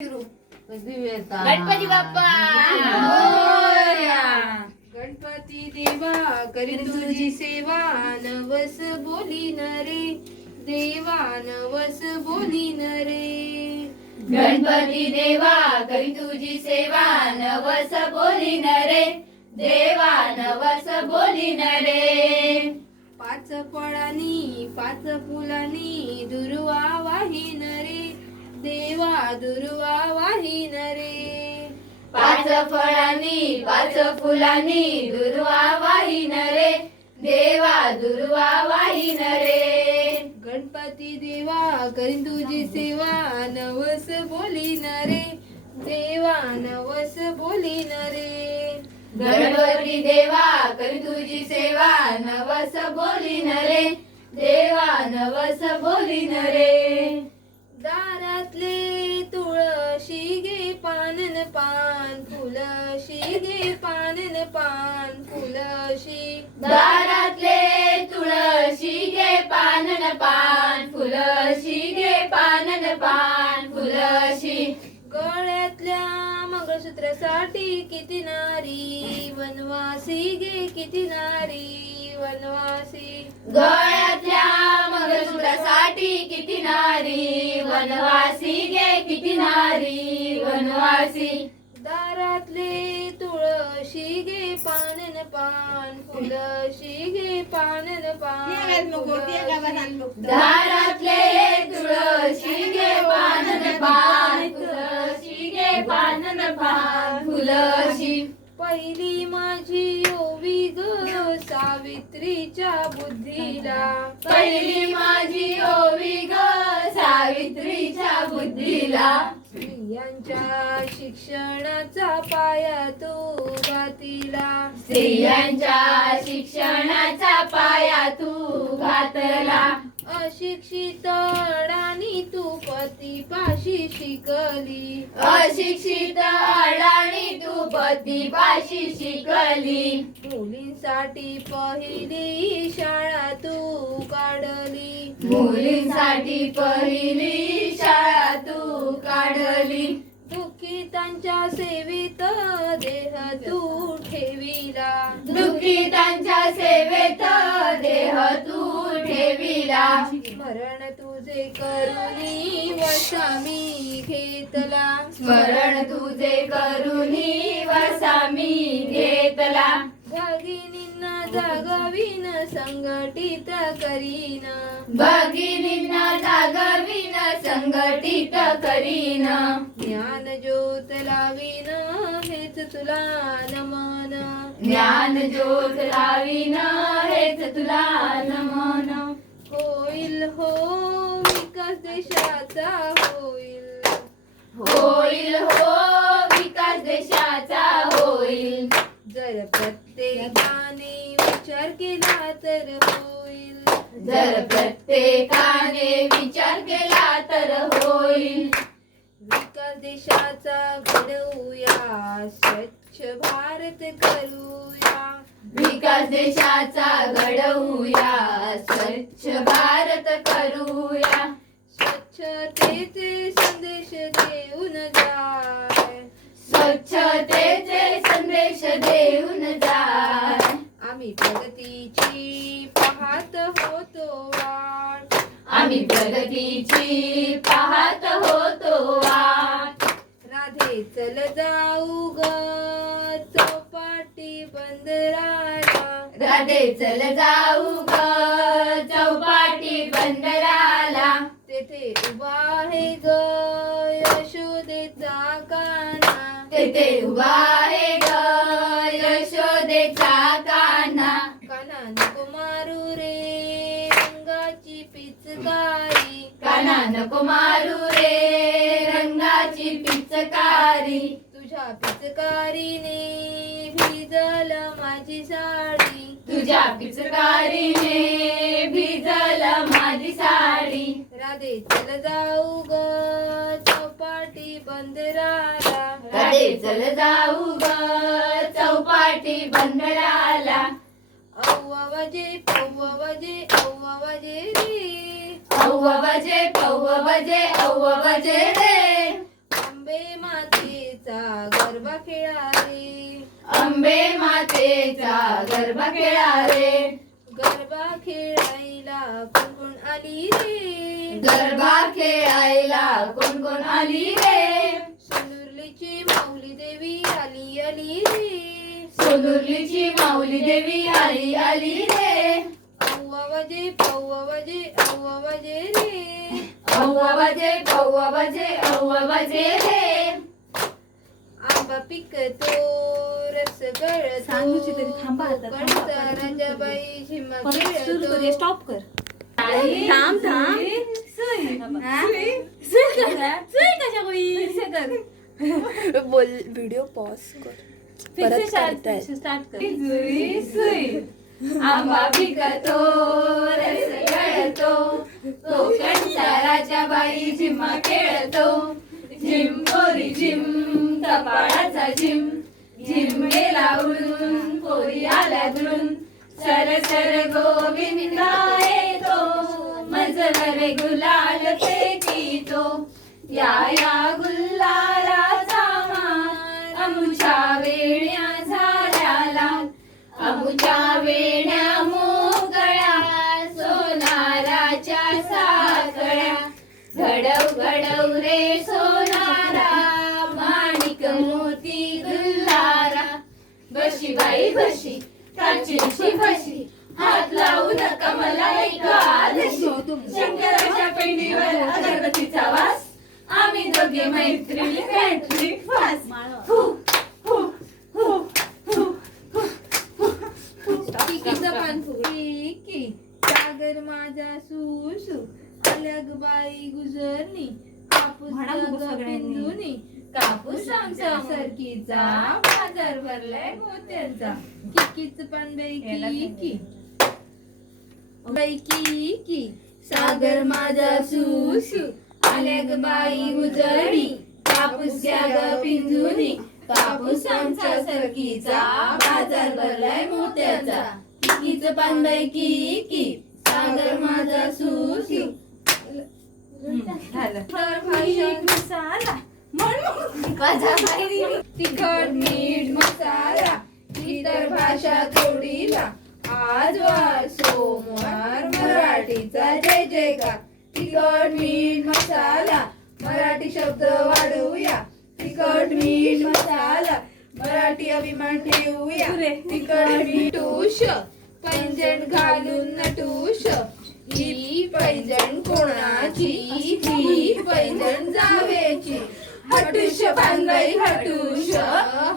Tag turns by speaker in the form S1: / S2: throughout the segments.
S1: गणपती बाप्पा!
S2: गणपती देवा करी तुझी सेवा नवस बोलीन रे. देवा नवस बोलीन रे.
S1: गणपती देवा करी तुझी सेवा नवस बोलीन रे. देवा नवस बोलीन रे.
S2: पाच फळानी पाच फुलानी दुर्वा दुर्वा वाहीन रे.
S1: पाच फळांनी पाच फुलांनी दुर्वा वाहीन रे. देवा दुर्वा वाहीन रे.
S2: गणपती देवा करीन तुझी सेवा नवस बोलीन रे. देवा नवस बोलीन रे.
S1: गणपती देवा करी तुझी सेवा नवस बोलीन रे. देवा नवस बोलीन रे.
S2: पानन पान फुलशी गे पानन पान फुलशी. गळ्यातल्या मंगळसूत्रासाठी किती नारी वनवासी गे किती नारी वनवासी.
S1: गळ्यातल्या मंगळसूत्रासाठी किती नारी वनवासी गे किती नारी वनवासी.
S2: दारातले तुळशी गे पानन पान फुलशी गे पानन पान.
S1: दारातले तुळशी गे पानन पान तुळशी गे पानन पान फुलशी
S2: पहिली माझी ओवी ग सावित्रीच्या बुद्धीला.
S1: पहिली माझी ओवी ग सावित्रीच्या बुद्धीला.
S2: स्त्रियांच्या शिक्षणाचा पाया तू घातीला
S1: स्त्रियांच्या शिक्षणाचा पाया तू घातला
S2: अशिक्षित अडाणी तू पतीपाशी शिकली.
S1: अशिक्षित अडाणी तू पतीपाशी शिकली.
S2: मुलींसाठी पहिली शाळा तू काढली.
S1: मुलींसाठी पहिली शाळा तू काढली.
S2: दुःखितांच्या सेवेत देह तू ठेविला.
S1: दुःखितांच्या सेवेत देह तू ठेविला
S2: स्मरण तुझे करुणी वशा मी घेतला.
S1: स्मरण तुझे करुणी वसा मी घेतला.
S2: भगिनींना जागविन संघटित करीन.
S1: भगिनींना जागविन संघटित करीन.
S2: ज्ञान ज्योत लावीन हेच तुला नमन.
S1: ज्ञान ज्योत लावीन हेच तुला नमन
S2: होईल हो विकास देशाचा होईल.
S1: होईल हो विकास देशाचा होईल.
S2: जर प्रत्येकाने विचार केला तर होईल.
S1: जर प्रत्येकाने विचार केला तर होईल.
S2: विकास देशाचा घडवूया स्वच्छ भारत करूया.
S1: विकास देशाचा घडवूया स्वच्छ भारत करूया.
S2: स्वच्छतेचे संदेश देऊन जाय.
S1: स्वच्छतेचे संदेश देऊन जाय.
S2: आम्ही प्रगतीची पाहत होतो वाट.
S1: आम्ही प्रगतीची पाहत होतो वाट.
S2: राधे चल जाऊ ग चौपाटी बंदराला
S1: राधे चल जाऊ ग
S2: उभा आहे ग यशोदेचा काना नको मारू रे रंगाची पिचकारी.
S1: काना नको मारू रे रंगाची पिचकारी.
S2: तुझ्या पिचकारीने भिजल माझी साडी.
S1: तुझ्या पिचकारीने भिजल माझी साडी.
S2: राधे चल जाऊ ग चौपाटी बंदराला
S1: राधे चल जाऊ ग? चौपाटी बंदराला.
S2: अव्वा वाजे पव्वा वाजे अव्वा वाजे रे.
S1: बजे अव्व बजे रे.
S2: आंबे मातेचा गरबा खेळा रे
S1: अंबे मातेचा गरबा खेळा रे
S2: गरबा खेळायला कोण कोण आली रे?
S1: गरबा खेळायला कोण कोण आली रे?
S2: देवी आली आली रे.
S1: सोनुरलीची माऊली देवी आली आली रे.
S2: औवाजे पौवाजे औवाजे रे.
S1: औवाजे पौवाजे औवाजे रे.
S2: आंबा पिकतो रस गळतो
S3: सांगूची तरी थांबा आता, थांबा,
S2: कोकणचा परत सुरू
S3: राजाबाई सुरू
S2: खेळतो.
S3: स्टॉप कर.
S1: थांब
S3: थांब. सुई.
S1: सुई. सुई.
S3: कशा सुई कशा बोल व्हिडिओ पॉज कर. परत करताय.
S1: स्टार्ट कर. जुई सुई आंबा पिकतो रस गळतो कोकणचा राजा बाई झिम्मा खेळतो. झिम पोरी झिम कपाळाचा झिम झिम गेला उडून पोरी आल्या दुरून. सर सर गोविंदा येतो मजवर गुलाल फेकीतो या या वेण्या झाल्या लाल. अमुच्या वेण्या मोकळ्या. सोनाराच्या साकळ्या घडव घडव रे सोनारा. माणिक मोती गुल्लारा बशी बाई बशी. प्राचीनशी बशी. हात लावू नका मला एक आदशी. शंकराच्या पेंडीवर अगरबत्तीचा वास. आम्ही दोघे मैत्रिणी भेटली फास. हु, हु, हु, हु, हु, हु, हु.
S2: किकीचं पान फुगली की सागर माझा सुसू अलग बाई गुजरनी कापूस. पिंजूनी. कापूस सरकीचा बाजार भरलाय मोत्यांचा. किकीच पान बैकी की. बैकी की. सागर माझा सुसू अलग बाई गुजरनी कापूस जागा पिंजूनी. कापूस आमचा सरकीचा बाजार भरलाय मोत्याचा. किकीच पान बैकी की. सागर माझा सुसू
S3: झालं.
S2: तर
S3: मसाला.
S2: तिखट मीठ मसाला. इतर भाषा तोडीला आज वार सोमवार मराठीचा जय जयकार. तिखट मीठ मसाला. मराठी शब्द वाढवूया. तिखट मीठ मसाला. मराठी अभिमान ठेवूया. तिखट मीठ टूश पैंजण घालून नटूश. ही पैंजण कोणाची? ही पैंजण जावेची. हटुश बाई बाई हटुश.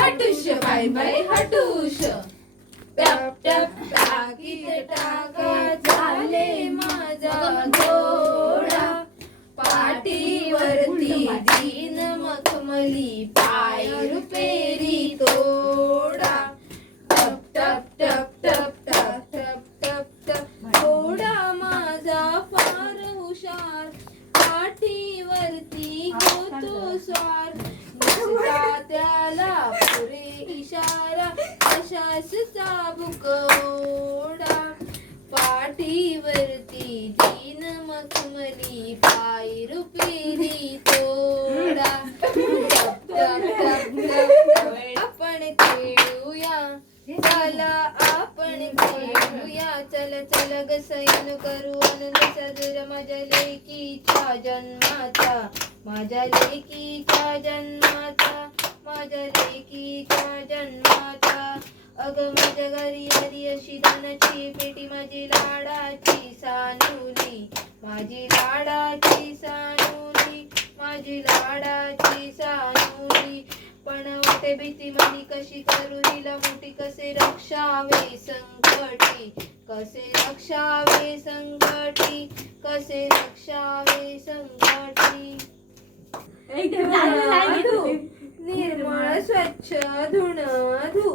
S2: हटुश बाई बाई हटुश. टप टप टाकीत टाका. झाले माझा घोडा पाठीवरती दिन मखमली. पाय रुपेरी. कशाच चाबुक पाठीवरती तीन मखमली पाय रुपेरी तोडा. आपण खेळूया चला आपण खेळूया. चल चल ग सैन करू आनंद साजरा माझ्या लेकीच्या जन्माचा. माझ्या लेकीच्या अग माझ्या घरी आली अशी दानाची पेटी माझी लाडाची सानुली माझी लाडाची सानुली माझी लाडाची सानुली पण वाटे भीती मनी कशी करू हिला मोठी कसे रक्षावे संकटी कसे रक्षावे संकटी कसे रक्षावे संकटी. निर्मळ स्वच्छ धुण धु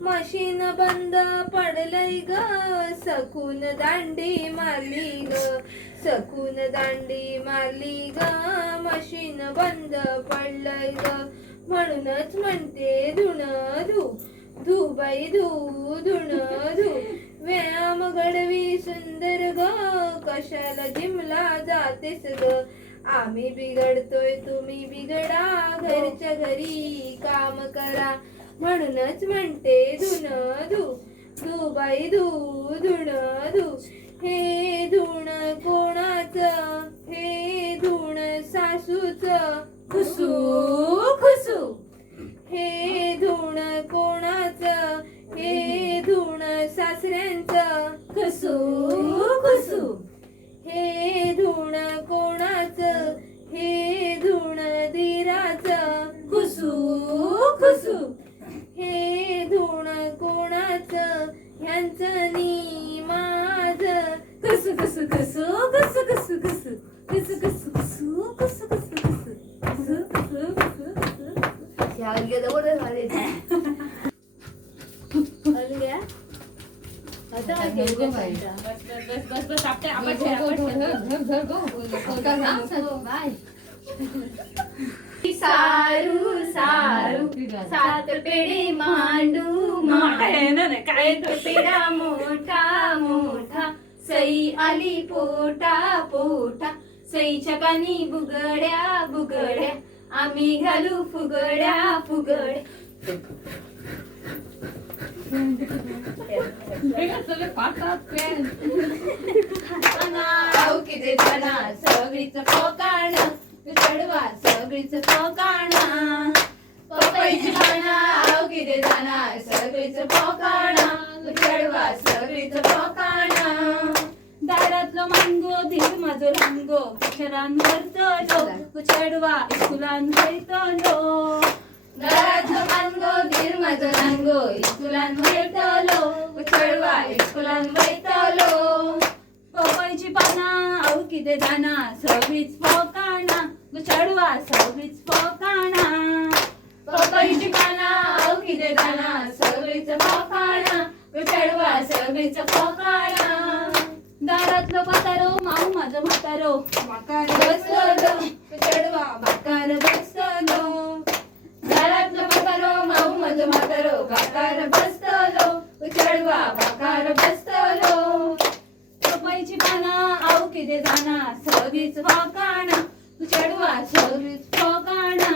S2: मशीन बंद पडलंय ग. सकून दांडी मारली ग. सकून दांडी मारली ग. मशीन बंद पडलंय ग. म्हणूनच म्हणते धुण धू. धू बाई धू धुण धू. व्यायाम घडवी सुंदर ग. कशाला जिमला जातेस ग?
S1: आम्ही बिघडतोय तुम्ही बिघडा. घरच्या घरी काम करा. म्हणूनच म्हणते धुन धू धू बाई धू धुण धु. हे धुण कोणाच? हे धुण सासूच? खुसू खुसू. हे धुण कोणाच? हे धुण सासऱ्यांच? खुसू खुसू. हे धुण कोणाचं? हे धुण दिराच? खुसू खुसू. हे धुण कोणाचं ह्यांचं नी माझ कसू कसू कसू कसू कसू कसू कसू कसू कसू कसू कसू कसू कसू कसू कसू कसू
S3: या अलग्या जवळ झाले
S1: अलग्या आता काय?
S4: बस बस बस
S3: गो,
S4: आपण
S3: गो, धर, धर, गो. बाय.
S1: सारू सारू सात पेढे मांडू मांडू एक पेढा मोठा मोठा सई आली पोटा पोटा सईच्या कानी बुगड्या बुगड्या आम्ही घालू फुगड्या फुगड्या सगळीच पोकाण चढवा सगळीच फकाणा पपईची पाना अवघे जाणार सगळीच फकाणा चढवा सगळीच फकाणा
S4: दारातलो मांगो धीर माझो रांगो अक्षरांवर चलो चढवा इस्कुलांवर तलो
S1: दारातलो मांगो धीर माझो रांगो इस्कुलांवर तलो चढवा इस्कुलांवर तलो
S4: पपईची पाना अवघे जाणार सगळीच फकाणा चढवा सगळीच फोकाणा.
S1: पपईची पाना किती दाना सगळीच पोकाणा चढवा सगळीच पोकाणा
S4: दारातलो म्हातारो माऊ माझो म्हातारो.
S1: बाकार बसलो. चढवा. बाकार बसलो. घरातलो म्हातारो माऊ माझो म्हातारो. बाकार बसलो. चढवा. बाकार बसलो.
S4: पपईची पाना आऊ किते जाना सगळीच फोकाणा. चढवा सगळीच फोकाणा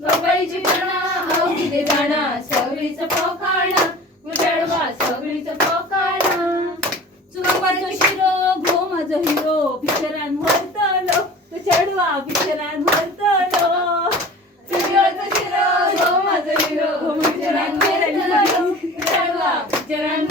S1: बाबाईची पणा आव किती जाणा सगळीच पोकाणा चढवा सगळीच पोकाणा
S4: चुकापाचो शिरो घो माझो हिरो पिक्चरान व्हरतलो चढवा पिक्चरान व्हरतलो
S1: चुकपाचो शिरो गो माझो हिरो पिक्चरान वेरलो चढवा पिक्चरान